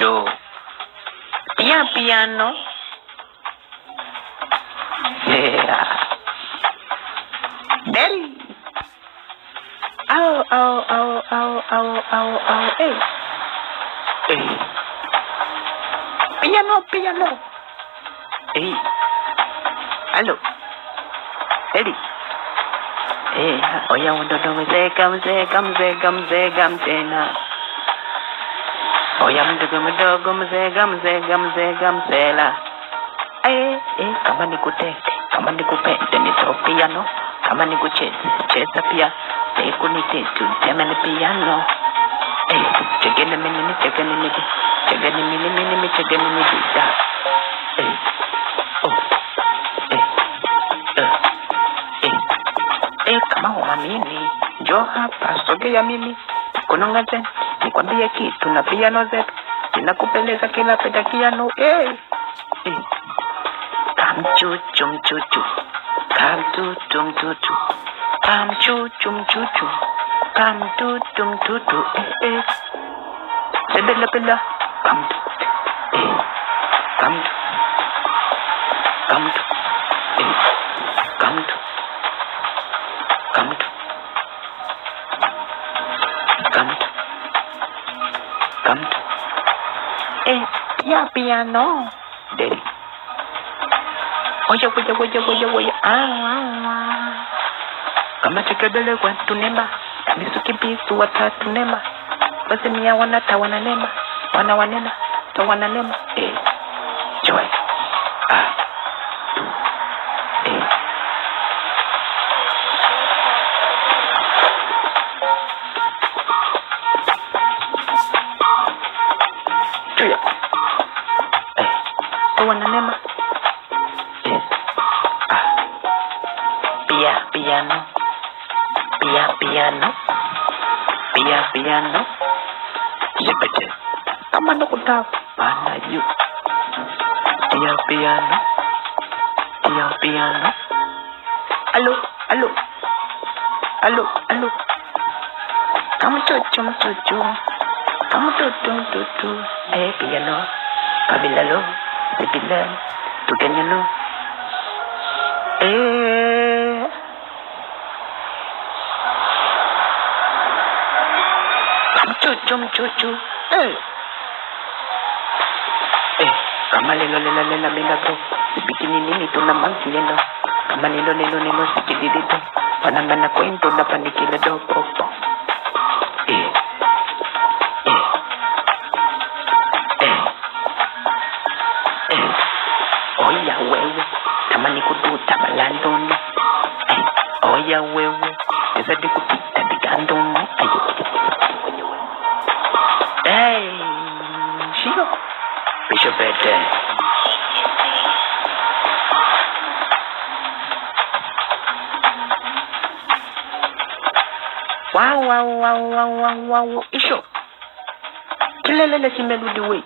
Isho. Piano. Yeah. Daddy. Ow. Hey. Hey. Piano. Hey. Hello. Daddy. Hey. Oya mtoto mzee tena. Oya mdogo mzee. Kama nikutete, kama nikupende nito piano, kama nikucheza pia, kunitetu temene piano. Chegene mini dida. Kama huamini, njoo hapa, sogea mimi, kunongaze, nikwambie kitu na piano zetu, zinakupendeza kila peda piano. Come choo-choo. Come choo-choo. Come choo-choo. Come choo-choo. Bella. Come to. Come to. Come to. Come to. Come to. Come to. Come to. Piano. Daddy. Oya. Kama chekebele kwa tunema, misuki bisu watatu nema. Basi miya wanata nema, wanena, tawana nema. Joy. Tuya. Tawana nema. Piano. Sipete. Kama nakutaka pana yu. Piano. Hello. Come to. Come to. Piano. Pabilalo. Sipila. Tukanyano. Choo. Kama lelo milagro. Bikini nini tunamansiendo. Kama nilo sikididito. Panamana kwento na panikila dopo. Oya wewe. Tamani kuduta balandono. Oya wewe. Esa di kupita digandono. Shiro. Bishop birthday. Wow. Isho. Kilelele simeludi we.